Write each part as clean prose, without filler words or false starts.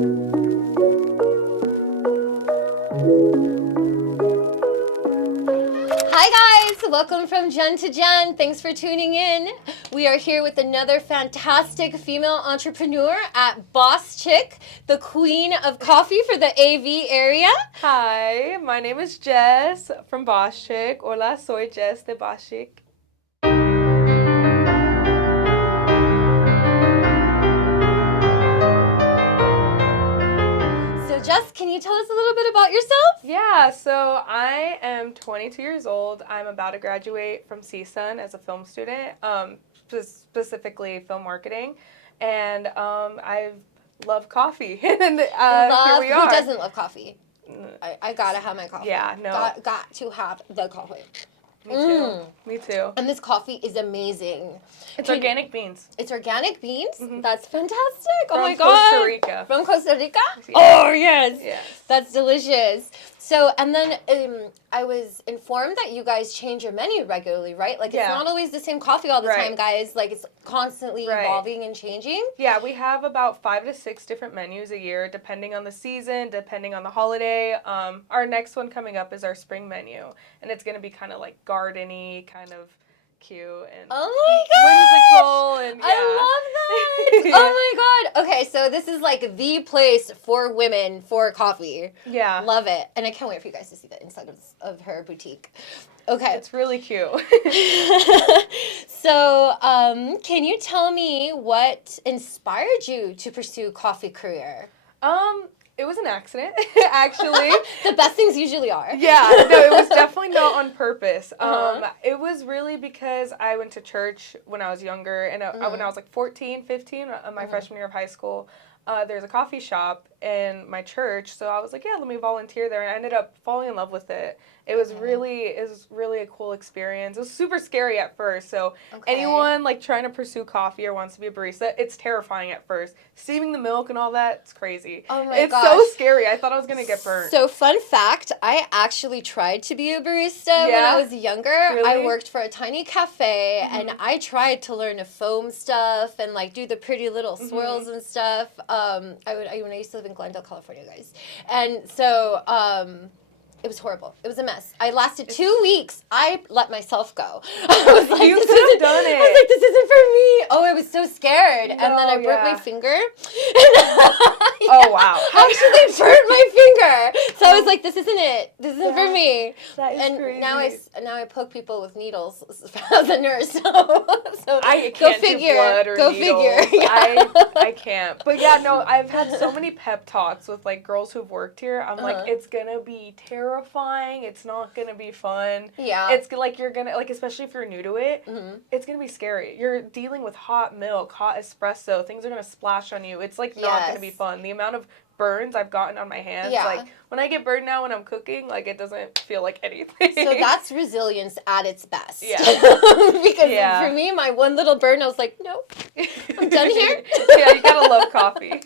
Hi guys, welcome from Jen to Jen. Thanks for tuning in. We are here with another fantastic female entrepreneur at Boss Chic, the queen of coffee for the AV area. Hi, my name is Jess from Boss Chic. Hola, soy Jess de Boss Chic. So Jess, can you tell us a little bit about yourself? Yeah, so I am 22 years old. I'm about to graduate from CSUN as a film student, specifically film marketing, and I love coffee. And here we are. Who doesn't love coffee? I gotta have my coffee. Yeah, no. Got to have the coffee. Me too. Me too. And this coffee is amazing. It's organic beans. It's organic beans? Mm-hmm. That's fantastic. Oh From my God. Costa Rica. From Costa Rica? Yeah. Oh, yes. Yes. That's delicious. So, and then I was informed that you guys change your menu regularly, right? Like, it's not always the same coffee all the time, guys. Like, it's constantly evolving and changing. Yeah, we have about 5 to 6 different menus a year, depending on the season, depending on the holiday. Our next one coming up is our spring menu, and it's going to be kind of like garden-y, kind of cute and whimsical. And yeah. I love that. Oh my God. Okay, so this is like the place for women for coffee. Yeah. Love it. And I can't wait for you guys to see the inside of her boutique. Okay. It's really cute. So, can you tell me what inspired you to pursue coffee career? It was an accident, actually. The best things usually are. Yeah, no, it was definitely not on purpose. It was really because I went to church when I was younger, and when I was like 14, 15, my freshman year of high school, there's a coffee shop in my church, so I was like, yeah, let me volunteer there, and I ended up falling in love with it. It was really a cool experience. It was super scary at first, so anyone like trying to pursue coffee or wants to be a barista, it's terrifying at first. Steaming the milk and all that, it's crazy. Oh my gosh. It's so scary. I thought I was going to get burnt. So fun fact, I actually tried to be a barista when I was younger. Really? I worked for a tiny cafe, and I tried to learn to foam stuff and like do the pretty little swirls and stuff. When I used to live in Glendale, California, guys. And so it was horrible. It was a mess. I lasted 2 weeks. I let myself go. I was like, you could have done it. I was like, this isn't for me. Oh, I was so scared. No, and then I burnt my finger. Oh, wow. I actually burnt my finger. So I was like, this isn't it. This isn't for me. That is crazy. Now I poke people with needles as a nurse. So I go can't figure. do blood or Go needles. figure. Yeah. I can't. But yeah, no, I've had so many pep talks with like girls who've worked here. I'm like, it's gonna be terrifying. It's not gonna be fun. Yeah. It's like you're gonna like, especially if you're new to it, it's gonna be scary. You're dealing with hot milk, hot espresso. Things are gonna splash on you. It's like not gonna be fun. The amount of burns I've gotten on my hands, like when I get burned now when I'm cooking, like it doesn't feel like anything. So that's resilience at its best. Yeah. Because for me, my one little burn, I was like, nope, I'm done here. Yeah, you gotta love coffee.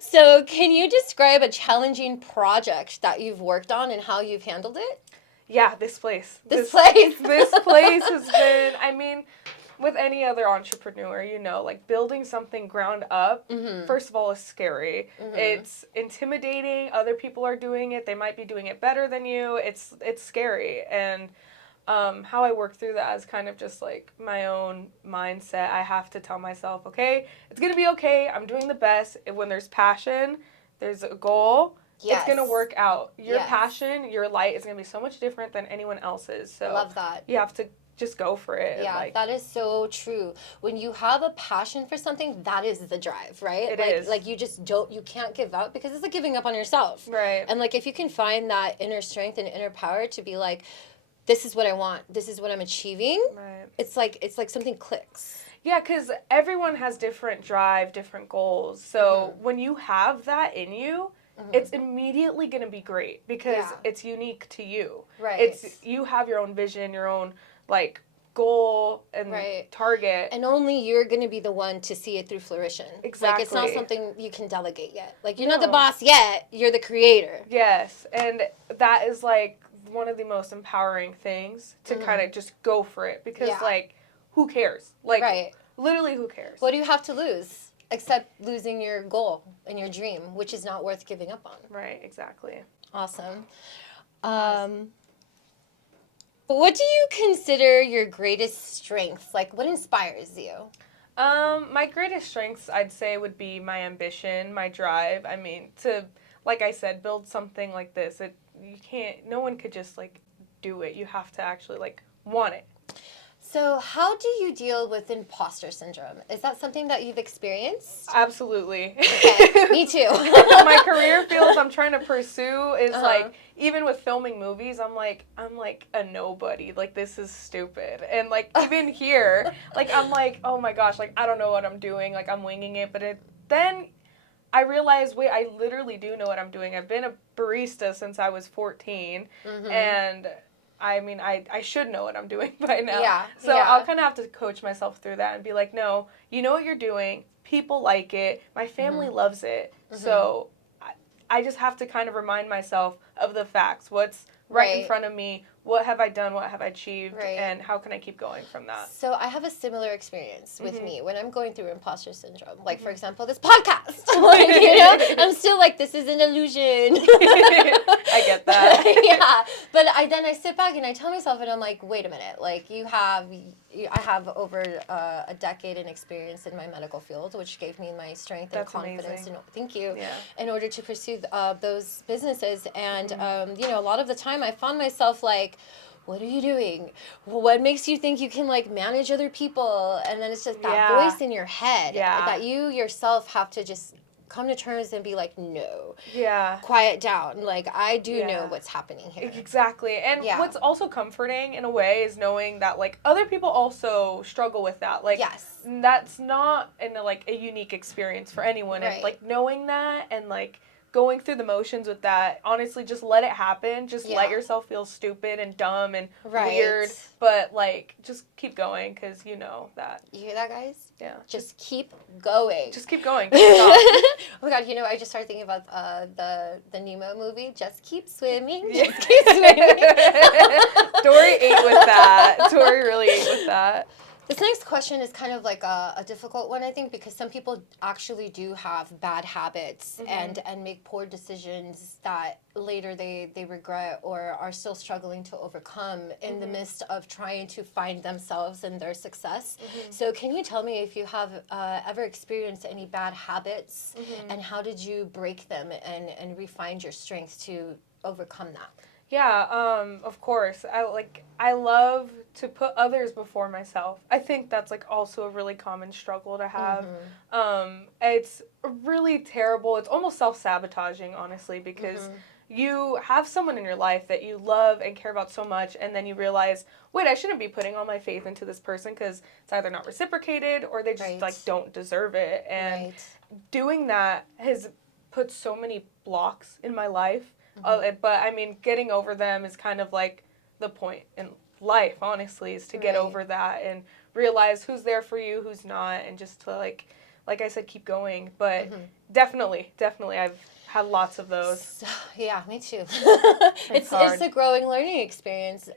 So can you describe a challenging project that you've worked on and how you've handled it? Yeah, this place. This place has been, I mean, with any other entrepreneur, you know, like building something ground up, first of all, is scary. It's intimidating. Other people are doing it. They might be doing it better than you. It's scary. And how I work through that is kind of just like my own mindset. I have to tell myself, okay, it's going to be okay. I'm doing the best. When there's passion, there's a goal. It's going to work out. Your passion, your light is going to be so much different than anyone else's. So I love that. You have to just go for it. Yeah, that is so true. When you have a passion for something, that is the drive, right? It is. Like you can't give up because it's like giving up on yourself. Right. And like if you can find that inner strength and inner power to be like, this is what I want, this is what I'm achieving. Right. It's like something clicks. Yeah, because everyone has different drive, different goals. So when you have that in you, it's immediately going to be great because it's unique to you. Right. You have your own vision, your own like goal and target. And only you're going to be the one to see it through fruition. Exactly. Like it's not something you can delegate yet. Like you're not the boss yet, you're the creator. Yes, and that is like one of the most empowering things to kind of just go for it because like who cares? Like literally who cares? What do you have to lose? except losing your goal and your dream, which is not worth giving up on. Right, exactly. Awesome. What do you consider your greatest strengths? Like, what inspires you? My greatest strengths, I'd say, would be my ambition, my drive. I mean, to, like I said, build something like this, no one could just, like, do it. You have to actually, like, want it. So how do you deal with imposter syndrome? Is that something that you've experienced? Absolutely. Okay, me too. My career fields I'm trying to pursue is like, even with filming movies, I'm like a nobody. Like, this is stupid. And like, even here, like, I'm like, oh my gosh, like, I don't know what I'm doing. Like, I'm winging it. But then I realized, wait, I literally do know what I'm doing. I've been a barista since I was 14. And I mean, I should know what I'm doing by now. Yeah. So I'll kind of have to coach myself through that and be like, no, you know what you're doing. People like it. My family loves it. So I just have to kind of remind myself of the facts. What's right in front of me? What have I done? What have I achieved? And how can I keep going from that? So I have a similar experience with me when I'm going through imposter syndrome. Like, for example, this podcast. Like, you know, I'm still like, this is an illusion. I get that. Yeah. But then I sit back and I tell myself, and I'm like, wait a minute. Like, I have over a decade in experience in my medical field, which gave me my strength and confidence. Thank you. Yeah. In order to pursue those businesses. And, you know, a lot of the time I found myself like, what are you doing? What makes you think you can, like, manage other people? And then it's just that voice in your head that you yourself have to just come to terms and be like, no. Yeah. Quiet down. Like, I do know what's happening here. Exactly. And what's also comforting in a way is knowing that, like, other people also struggle with that. Like, that's not a unique experience for anyone. And, like, knowing that and, like, going through the motions with that, honestly, just let it happen. Just let yourself feel stupid and dumb and weird. But, like, just keep going, because you know that. You hear that, guys? Yeah. Just keep going. Just keep going. Oh my God, you know, I just started thinking about the Nemo movie. Just keep swimming. Just keep swimming. Dory ate with that. Dory really ate with that. This next question is kind of like a difficult one, I think, because some people actually do have bad habits and make poor decisions that later they regret or are still struggling to overcome in the midst of trying to find themselves and their success. So can you tell me if you have ever experienced any bad habits and how did you break them and refine your strength to overcome that? Yeah, of course. I love to put others before myself. I think that's, like, also a really common struggle to have. It's really terrible. It's almost self-sabotaging, honestly, because you have someone in your life that you love and care about so much, and then you realize, wait, I shouldn't be putting all my faith into this person because it's either not reciprocated or they just, like, don't deserve it. And doing that has put so many blocks in my life. But, I mean, getting over them is kind of like the point in life, honestly, is to get over that and realize who's there for you, who's not, and just to, like I said, keep going. But definitely, I've had lots of those. So, yeah, me too. It's it's a growing learning experience.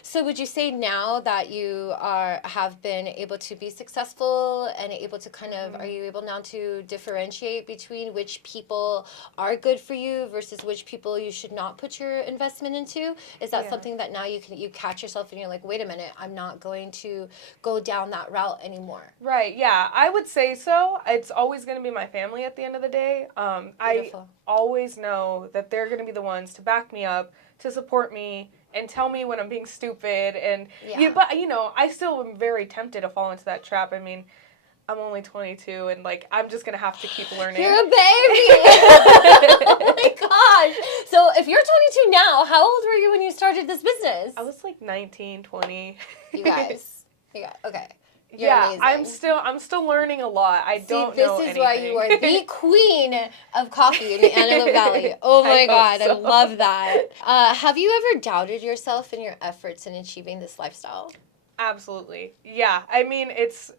So would you say now that you have been able to be successful and able to kind of, are you able now to differentiate between which people are good for you versus which people you should not put your investment into? Is that something that now you catch yourself and you're like, wait a minute, I'm not going to go down that route anymore? Right, yeah, I would say so. It's always going to be my family at the end of the day. I always know that they're going to be the ones to back me up, to support me, and tell me when I'm being stupid. And but, you know, I still am very tempted to fall into that trap. I mean, I'm only 22, and, like, I'm just going to have to keep learning. You're a baby! Oh my gosh! So if you're 22 now, how old were you when you started this business? I was, like, 19, 20. You guys. Okay. You're amazing. I'm still learning a lot. I don't know anything. This is why you are the queen of coffee in the Antelope Valley. Oh my God, I love that. Have you ever doubted yourself in your efforts in achieving this lifestyle? Absolutely. Yeah. I mean, it's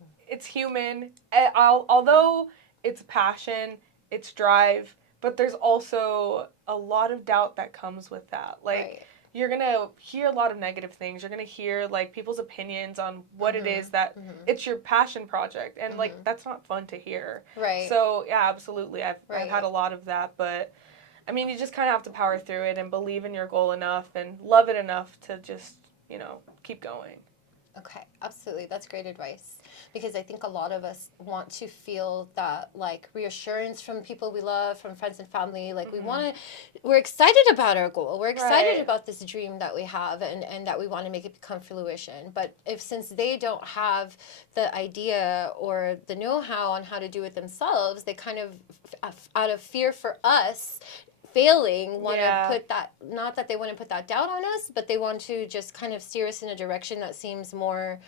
human. Although it's passion, it's drive, but there's also a lot of doubt that comes with that. Like, you're going to hear a lot of negative things. You're going to hear, like, people's opinions on what it is that it's your passion project. And, like, that's not fun to hear. Right. So, yeah, absolutely. I've had a lot of that. But, I mean, you just kind of have to power through it and believe in your goal enough and love it enough to just, you know, keep going. Okay, absolutely. That's great advice. Because I think a lot of us want to feel that, like, reassurance from people we love, from friends and family. Like, we're excited about our goal. We're excited about this dream that we have and that we want to make it become fruition. But since they don't have the idea or the know-how on how to do it themselves, they kind of, out of fear for us, failing, want to put that, not that they want to put that doubt on us, but they want to just kind of steer us in a direction that seems more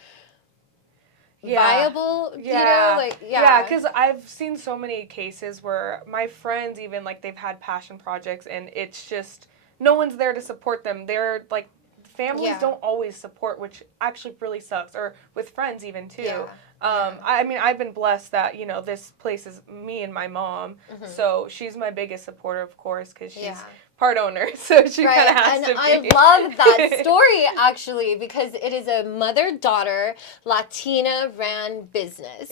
viable, you know, like, because I've seen so many cases where my friends even, like, they've had passion projects and it's just, no one's there to support them. They're, like, families don't always support, which actually really sucks, or with friends even, too. I mean, I've been blessed that, you know, this place is me and my mom, so she's my biggest supporter, of course, because she's part owner, so she kind of has to be. And I love that story, actually, because it is a mother-daughter Latina-ran business.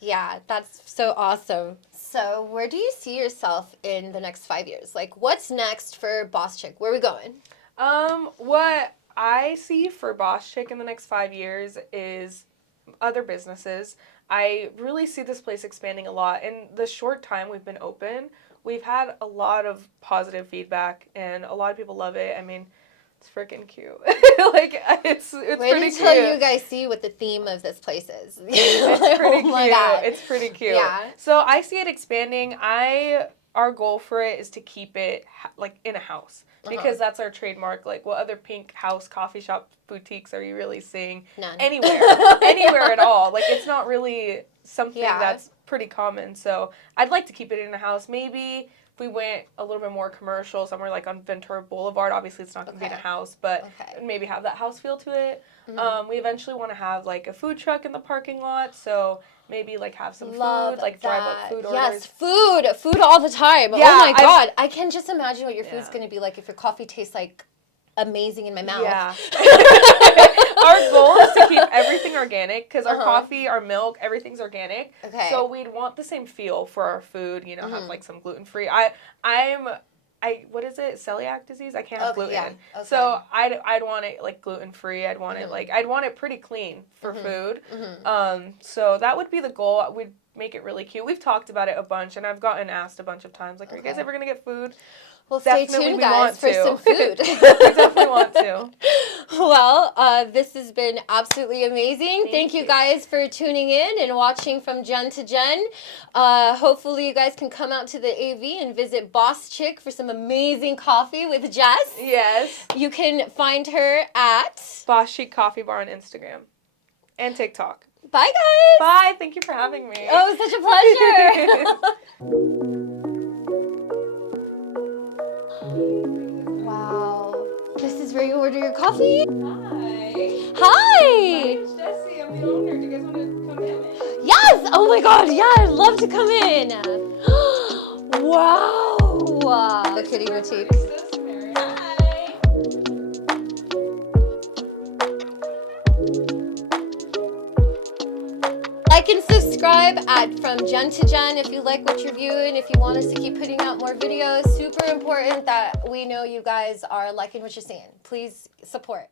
Yeah, that's so awesome. So where do you see yourself in the next 5 years? Like, what's next for Boss Chic? Where are we going? What I see for Boss Chic in the next 5 years is other businesses. I really see this place expanding a lot. In the short time we've been open, we've had a lot of positive feedback, and a lot of people love it. I mean, it's freaking cute. Like, it's Wait pretty until cute. you guys see what the theme of this place is. It's pretty cute. My God. It's pretty cute. Yeah. So I see it expanding. Our goal for it is to keep it, like, in a house. Because that's our trademark. Like, what other pink house coffee shop boutiques are you really seeing? None. Anywhere at all. Like, it's not really something that's pretty common. So I'd like to keep it in a house. Maybe if we went a little bit more commercial, somewhere like on Ventura Boulevard. Obviously, it's not going to be in a house, but maybe have that house feel to it. We eventually want to have, like, a food truck in the parking lot. So maybe, like, have some food, like, drive up food orders. Yes, food all the time. Yeah, oh my God, I can just imagine what your food's going to be like if your coffee tastes like amazing in my mouth. Yeah. Our goal is to keep everything organic, because our coffee, our milk, everything's organic. Okay. So we'd want the same feel for our food, you know, have, like, some gluten-free. What is it? Celiac disease? I can't have gluten. Yeah. Okay. So I'd want it, like, gluten-free. I'd want it, like, I'd want it pretty clean for food. So that would be the goal. We'd make it really cute. We've talked about it a bunch, and I've gotten asked a bunch of times, like, are you guys ever going to get food? Well, stay tuned, guys, for some food. We definitely want to. Well, this has been absolutely amazing. Thank you guys for tuning in and watching from Gen to Gen. Hopefully you guys can come out to the AV and visit Boss Chic for some amazing coffee with Jess. Yes. You can find her at Boss Chic Coffee Bar on Instagram and TikTok. Bye, guys. Bye. Thank you for having me. Oh, it was such a pleasure. Wow. This is where you order your coffee? Hi. Hi. My name's Jessie. I'm the owner. Do you guys want to come in? Yes. Oh my God. Yeah, I'd love to come in. Wow. The kitty boutique. Like and subscribe at From Gen to Gen if you like what you're viewing, if you want us to keep putting out more videos. Super important that we know you guys are liking what you're seeing. Please support.